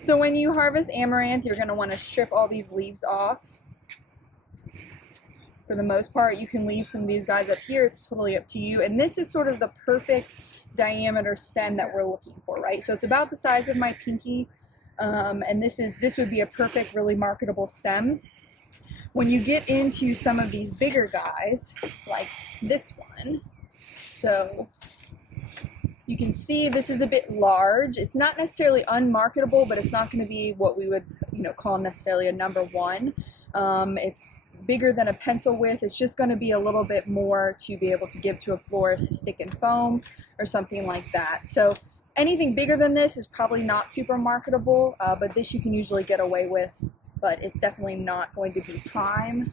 So when you harvest amaranth, you're going to want to strip all these leaves off. For the most part, you can leave some of these guys up here. It's totally up to you. And this is sort of the perfect diameter stem that we're looking for, right? So it's about the size of my pinky. And this would be a perfect, really marketable stem. When you get into some of these bigger guys, like this one, so you can see this is a bit large. It's not necessarily unmarketable, but it's not going to be what we would, call necessarily a number one. It's bigger than a pencil width. It's just going to be a little bit more to be able to give to a florist to stick in foam or something like that. So anything bigger than this is probably not super marketable, but this you can usually get away with, but it's definitely not going to be prime.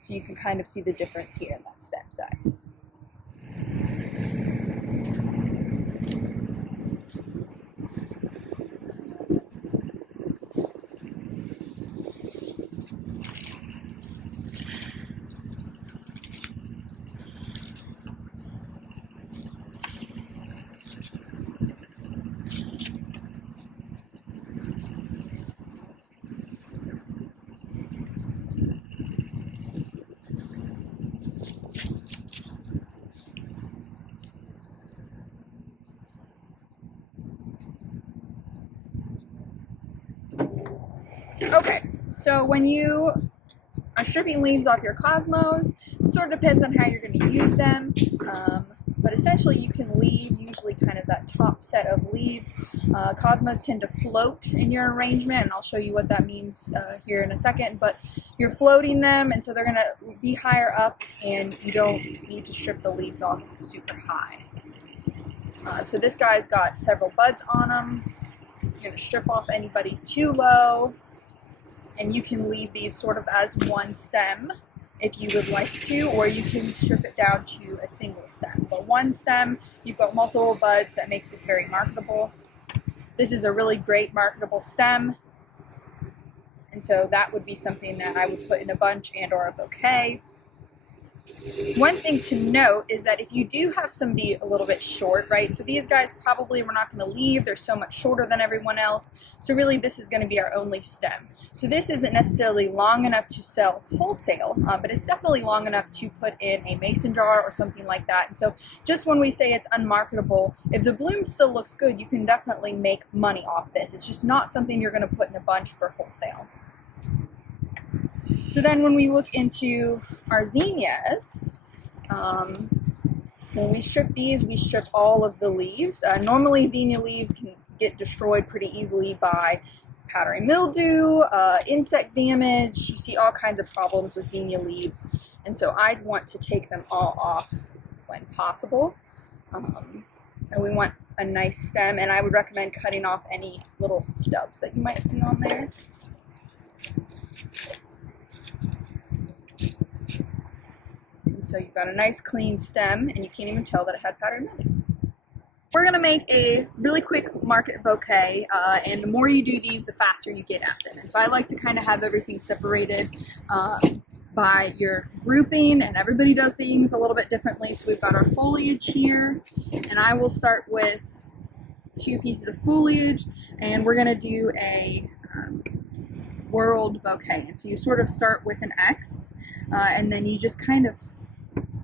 So you can kind of see the difference here in that stem size. Okay, so when you are stripping leaves off your cosmos, it sort of depends on how you're going to use them, but essentially you can leave usually kind of that top set of leaves. Cosmos tend to float in your arrangement, and I'll show you what that means here in a second, but you're floating them, and so they're going to be higher up, and you don't need to strip the leaves off super high. So this guy's got several buds on him. You're going to strip off anybody too low. And you can leave these sort of as one stem if you would like to, or you can strip it down to a single stem. But one stem, you've got multiple buds, that makes this very marketable. This is a really great marketable stem. And so that would be something that I would put in a bunch and or a bouquet. One thing to note is that if you do have somebody a little bit short, right, so these guys probably we're not going to leave. They're so much shorter than everyone else. So really this is going to be our only stem. So this isn't necessarily long enough to sell wholesale, but it's definitely long enough to put in a mason jar or something like that. And so just when we say it's unmarketable, if the bloom still looks good, you can definitely make money off this. It's just not something you're going to put in a bunch for wholesale. So then when we look into our zinnias, when we strip these, we strip all of the leaves. Normally zinnia leaves can get destroyed pretty easily by powdery mildew, insect damage. You see all kinds of problems with zinnia leaves. And so I'd want to take them all off when possible. And we want a nice stem, and I would recommend cutting off any little stubs that you might see on there. So you've got a nice clean stem, and you can't even tell that it had powdered mildew. We're going to make a really quick market bouquet, and the more you do these, the faster you get at them. And so I like to kind of have everything separated by your grouping, and everybody does things a little bit differently. So we've got our foliage here, and I will start with 2 pieces of foliage, and we're going to do a whorled bouquet. And so you sort of start with an X, and then you just kind of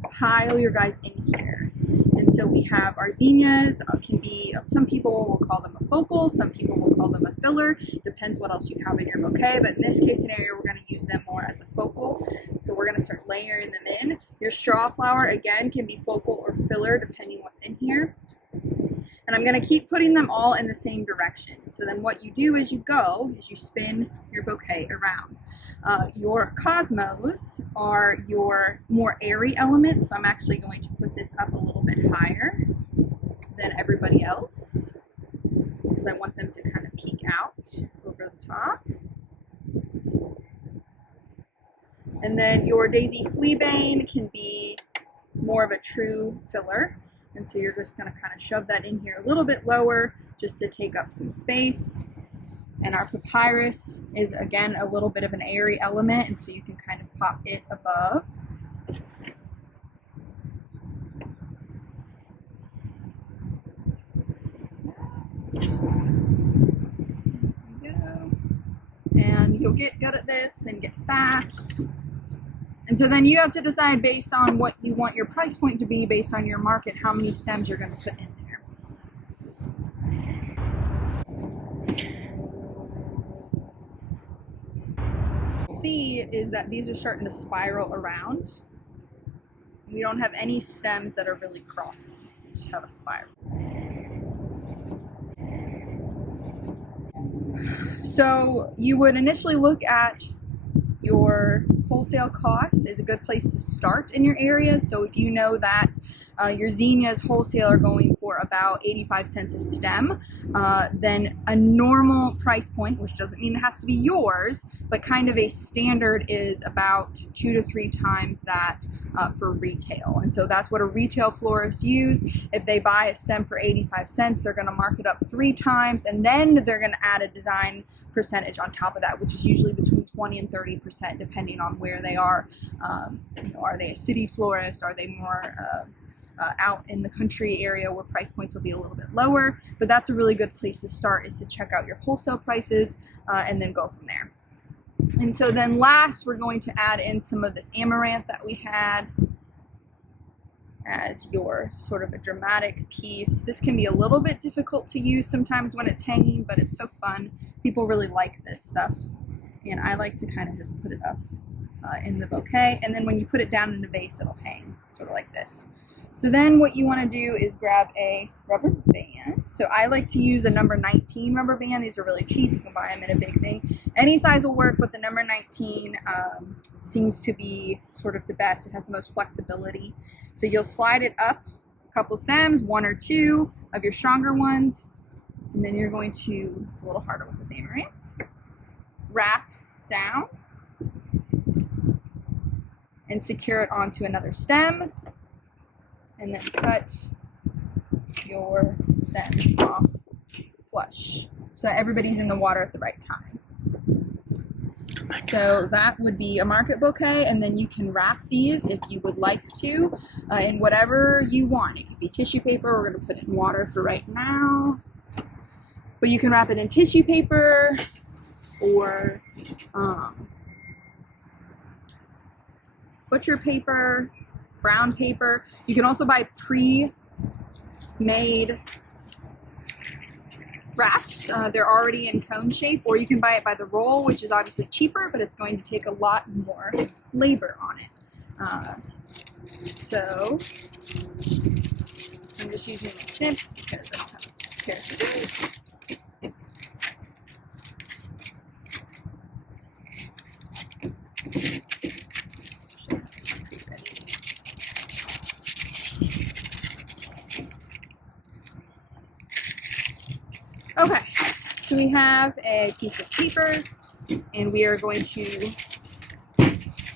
pile your guys in here. And so we have our zinnias, can be, some people will call them a focal, some people will call them a filler, depends what else you have in your bouquet, but in this case scenario we're going to use them more as a focal. So we're going to start layering them in. Your straw flower again can be focal or filler depending what's in here. And I'm going to keep putting them all in the same direction. So then what you do as you go is you spin your bouquet around. Your cosmos are your more airy elements, so I'm actually going to put this up a little bit higher than everybody else because I want them to kind of peek out over the top. And then your daisy fleabane can be more of a true filler. And so you're just going to kind of shove that in here a little bit lower just to take up some space. And our papyrus is, again, a little bit of an airy element, and so you can kind of pop it above. you'll get good at this and get fast. And so then you have to decide based on what you want your price point to be, based on your market, how many stems you're going to put in there. See is that these are starting to spiral around. We don't have any stems that are really crossing. We just have a spiral. So you would initially look at your wholesale costs is a good place to start in your area. So if you know that your zinnias wholesale are going for about 85 cents a stem, then a normal price point, which doesn't mean it has to be yours, but kind of a standard is about 2 to 3 times that for retail. And so that's what a retail florist use. If they buy a stem for 85 cents, they're going to mark it up 3 times, and then they're going to add a design percentage on top of that, which is usually between 20 and 30% depending on where they are. Are they a city florist? Are they more out in the country area where price points will be a little bit lower? But that's a really good place to start, is to check out your wholesale prices and then go from there. And so then last, we're going to add in some of this amaranth that we had as your sort of a dramatic piece. This can be a little bit difficult to use sometimes when it's hanging, but it's so fun. People really like this stuff, and I like to kind of just put it up in the bouquet, and then when you put it down in the vase, it'll hang sort of like this. So then what you want to do is grab a rubber band. So I like to use a number 19 rubber band. These are really cheap. You can buy them in a big thing. Any size will work, but the number 19 seems to be sort of the best. It has the most flexibility. So you'll slide it up a couple stems, 1 or 2 of your stronger ones, and then you're going to, it's a little harder with this amaranth, wrap down and secure it onto another stem, and then cut your stems off flush so that everybody's in the water at the right time. So that would be a market bouquet, and then you can wrap these if you would like to in whatever you want. It could be tissue paper. We're going to put it in water for right now, but you can wrap it in tissue paper or butcher paper, brown paper. You can also buy pre-made wraps. They're already in cone shape, or you can buy it by the roll, which is obviously cheaper, but it's going to take a lot more labor on it. So I'm just using my snips because I don't have pairs of scissors. Okay, so we have a piece of paper, and we are going to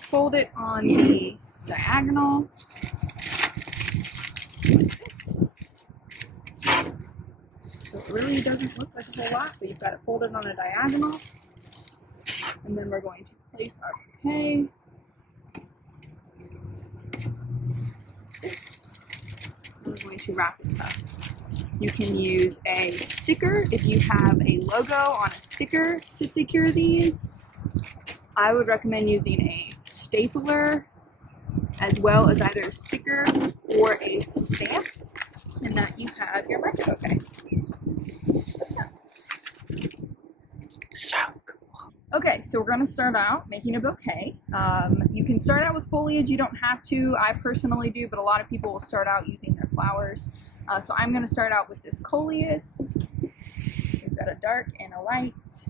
fold it on the diagonal like this. So it really doesn't look like a whole lot, but you've got it folded on a diagonal. And then we're going to place our bouquet. This. We're going to wrap it up. You can use a sticker if you have a logo on a sticker to secure these. I would recommend using a stapler as well as either a sticker or a stamp, and that you have your market bouquet. So cool. Okay, so we're going to start out making a bouquet. You can start out with foliage. You don't have to. I personally do, but a lot of people will start out using their flowers. So I'm going to start out with this coleus. We've got a dark and a light.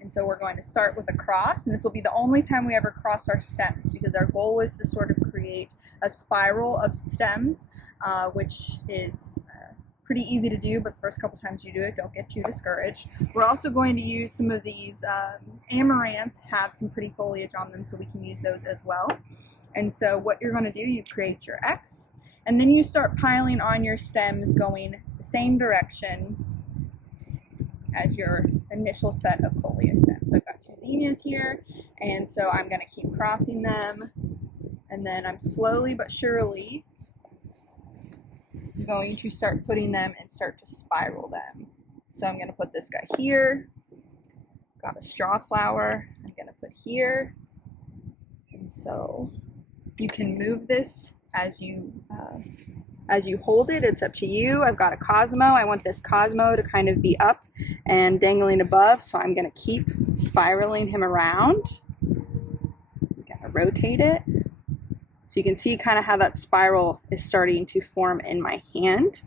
And so we're going to start with a cross, and this will be the only time we ever cross our stems, because our goal is to sort of create a spiral of stems, which is pretty easy to do, but the first couple times you do it, don't get too discouraged. We're also going to use some of these amaranth, have some pretty foliage on them, so we can use those as well. And so what you're going to do, you create your X, and then you start piling on your stems going the same direction as your initial set of coleus stems. So I've got 2 zinnias here, and so I'm going to keep crossing them, and then I'm slowly but surely going to start putting them and start to spiral them. So I'm going to put this guy here, got a straw flower I'm going to put here. And so you can move this as you hold it. It's up to you. I've got a Cosmo. I want this Cosmo to kind of be up and dangling above, so I'm going to keep spiraling him around. I'm going to rotate it. So you can see kind of how that spiral is starting to form in my hand.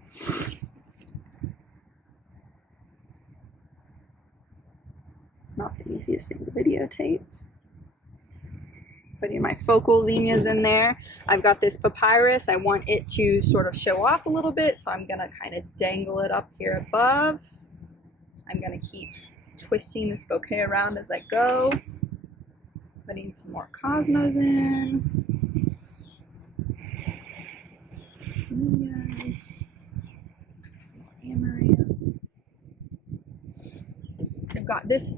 It's not the easiest thing to videotape. Putting my focal zinnias in there. I've got this papyrus. I want it to sort of show off a little bit, so I'm gonna kind of dangle it up here above. I'm gonna keep twisting this bouquet around as I go. Putting some more cosmos in. Zinnias. Some more amaranth. I've got this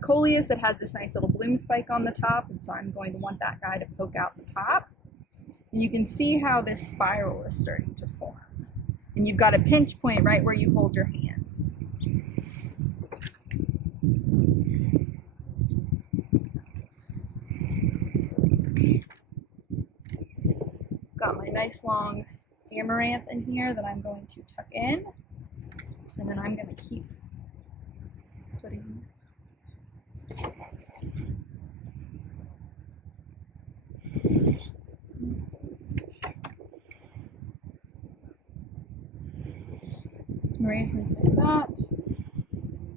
coleus that has this nice little bloom spike on the top, and so I'm going to want that guy to poke out the top. And you can see how this spiral is starting to form. And you've got a pinch point right where you hold your hands. Got my nice long amaranth in here that I'm going to tuck in. And then I'm going to keep putting some arrangements like that.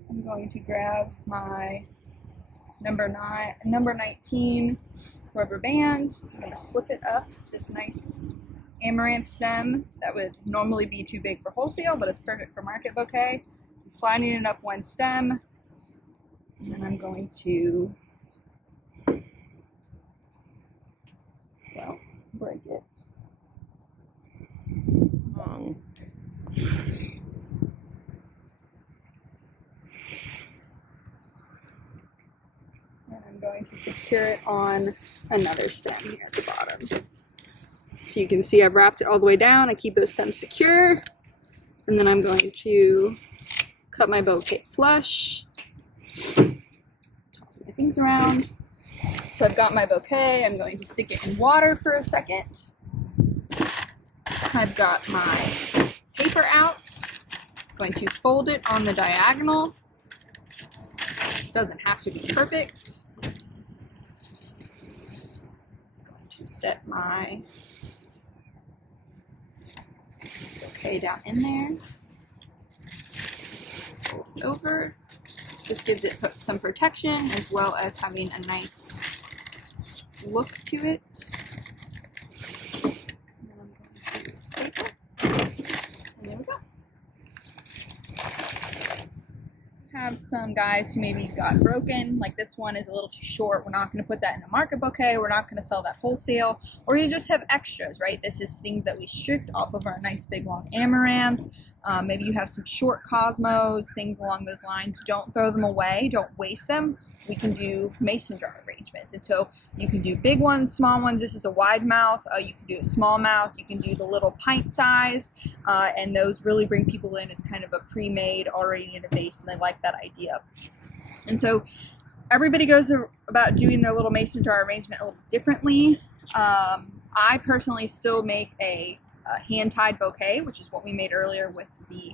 I'm going to grab my number 19 rubber band. I'm going to slip it up this nice amaranth stem that would normally be too big for wholesale, but it's perfect for market bouquet. I'm sliding it up one stem, and then I'm going to, well, break it. And I'm going to secure it on another stem here at the bottom. So you can see I've wrapped it all the way down. I keep those stems secure. And then I'm going to cut my bouquet flush. Toss my things around. So I've got my bouquet. I'm going to stick it in water for a second. I've got my paper out. I'm going to fold it on the diagonal. It doesn't have to be perfect. I'm going to set my bouquet down in there. Fold it over. This gives it some protection as well as having a nice look to it. And then I'm going to staple. And there we go. Have some guys who maybe got broken, like this one is a little too short. We're not going to put that in a market bouquet. We're not going to sell that wholesale. Or you just have extras, right? This is things that we stripped off of our nice big long amaranth. Maybe you have some short cosmos, things along those lines. Don't throw them away. Don't waste them. We can do mason jar arrangements. And so you can do big ones, small ones. This is a wide mouth. You can do a small mouth. You can do the little pint sized. And those really bring people in. It's kind of a pre-made, already in a vase, and they like that idea. And so everybody goes about doing their little mason jar arrangement a little differently. I personally still make a hand-tied bouquet, which is what we made earlier with the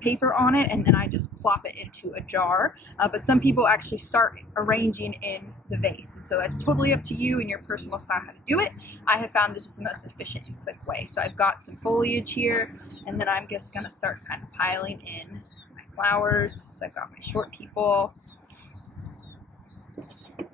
paper on it, and then I just plop it into a jar. But some people actually start arranging in the vase, and so that's totally up to you and your personal style how to do it. I have found this is the most efficient and quick way. So I've got some foliage here, and then I'm just going to start kind of piling in my flowers. So I've got my short people. I've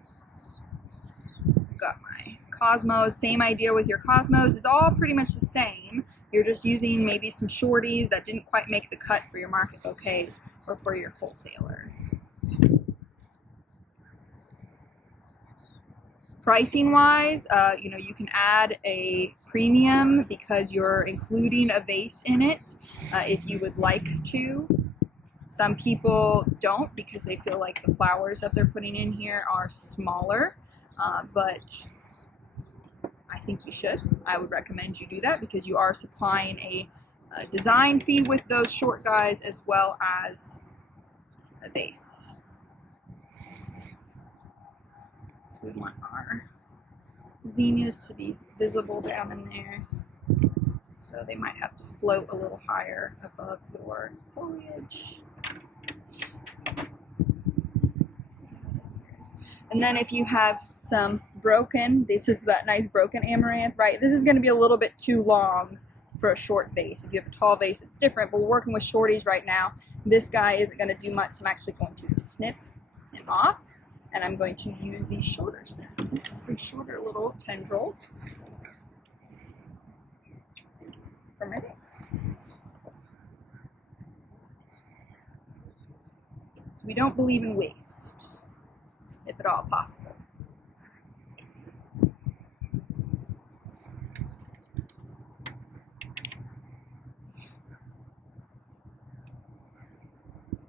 got my cosmos. Same idea with your cosmos. It's all pretty much the same. You're just using maybe some shorties that didn't quite make the cut for your market bouquets or for your wholesaler. Pricing wise, you can add a premium because you're including a vase in it if you would like to. Some people don't because they feel like the flowers that they're putting in here are smaller, but I think you should. I would recommend you do that because you are supplying a design fee with those short guys as well as a vase. So we want our zinnias to be visible down in there. So they might have to float a little higher above your foliage. And then if you have some broken, this is that nice broken amaranth, right? This is going to be a little bit too long for a short vase. If you have a tall vase, it's different, but we're working with shorties right now. This guy isn't going to do much, so I'm actually going to snip him off, and I'm going to use these shorter stems, these shorter little tendrils for my vase. So we don't believe in waste, if at all possible.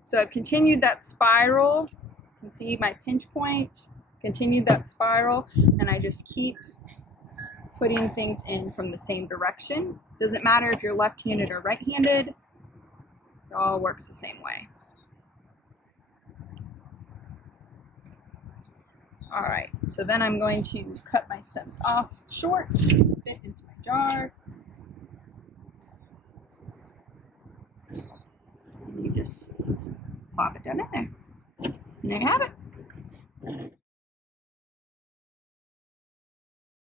So I've continued that spiral. You can see my pinch point, continued that spiral, and I just keep putting things in from the same direction. Doesn't matter if you're left-handed or right-handed, it all works the same way. All right, so then I'm going to cut my stems off short to fit into my jar. And you just plop it down in there. And there you have it.